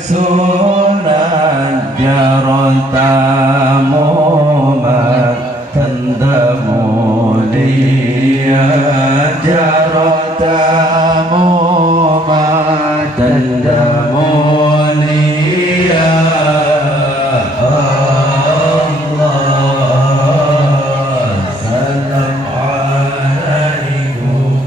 sunan jaratamu matandamu dia jaratamu matandamu dia Allah salam alaikum.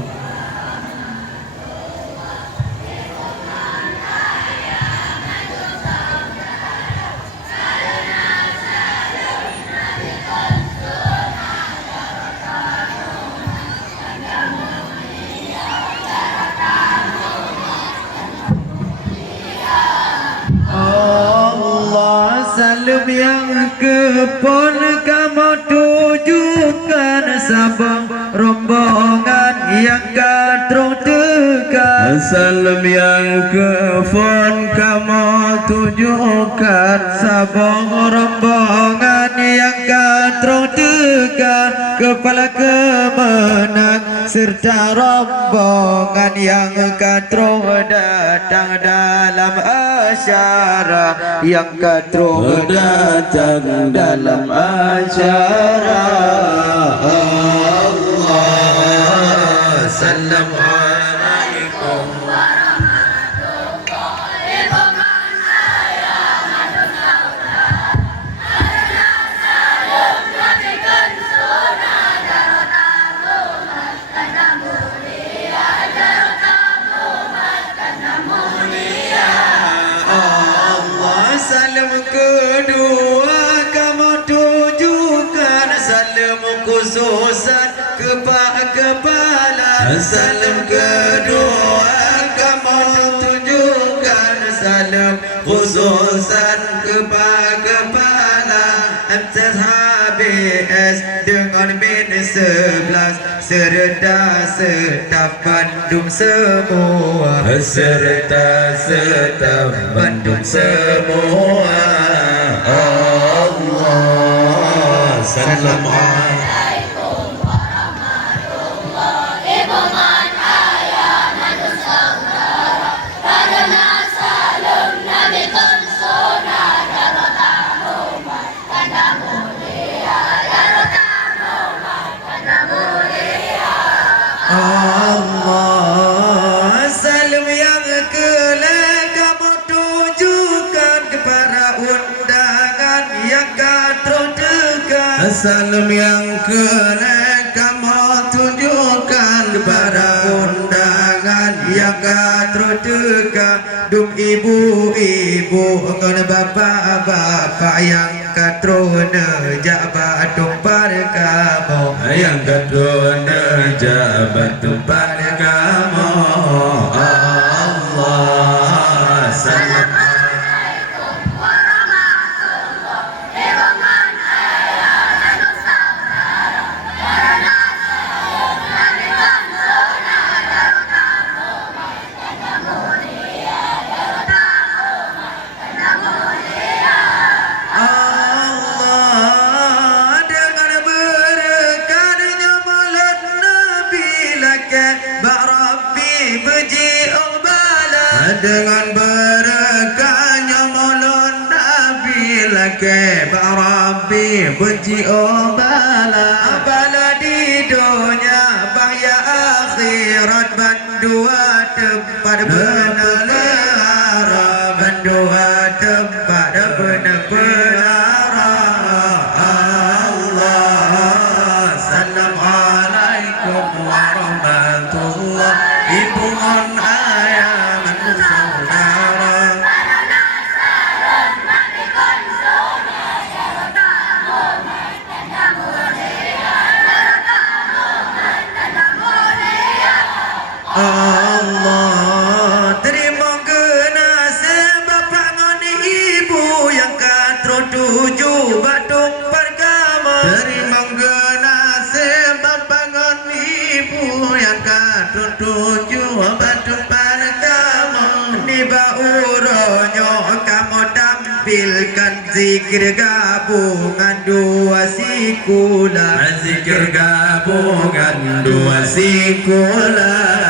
Salam yang kepon kamu tujukan sabang rombongan yang katrong tekan. Salam yang kepon kamu tujukan sabang rombongan yang katrong tekan. Kepala kemenang serta rombongan yang katrong datang dalam asyara yang katrong datang dalam acara. Allah salam alaikum warahmatullahi kedua kamu tujukan salam khususan kepala. Salam kedua kamu tujukan salam khususan kepala. Atas HBS dengan min 11 serta staf Bandung semua, serta staf Bandung semua. Allah salam alaikum warahmatullahi wabarakatuh. Karena salam Nabi konsona darotamu kanda mulia, darotamu kanda mulia. Allah salam yang kelak kamu tujukan kepada undangan yang katrong dekat. Salam yang kelak kamu tunjukkan kepada undangan yang katrong dekat. Dum ibu-ibu ngon bapak-bapak yang katrong jabat tumpar kamu, yang katrong jabat tumpar kamu. Allah salam dengan berkahnya maulid Nabi laki Rabbi benci bala bala di dunia bahaya akhirat bandua tempat benar bandua tempat benar. Allah salam alaikum warahmatullahi wabarakatuh. Allah terima kenasa bapak ngoni ibu yang katrong tujuh batung pertama. Terima kenasa bapak ngoni ibu yang katrong tujuh batung pertama. Ni bauronyo kamu tampilkan zikir gabungan dua sikular, zikir gabungan dua sikular.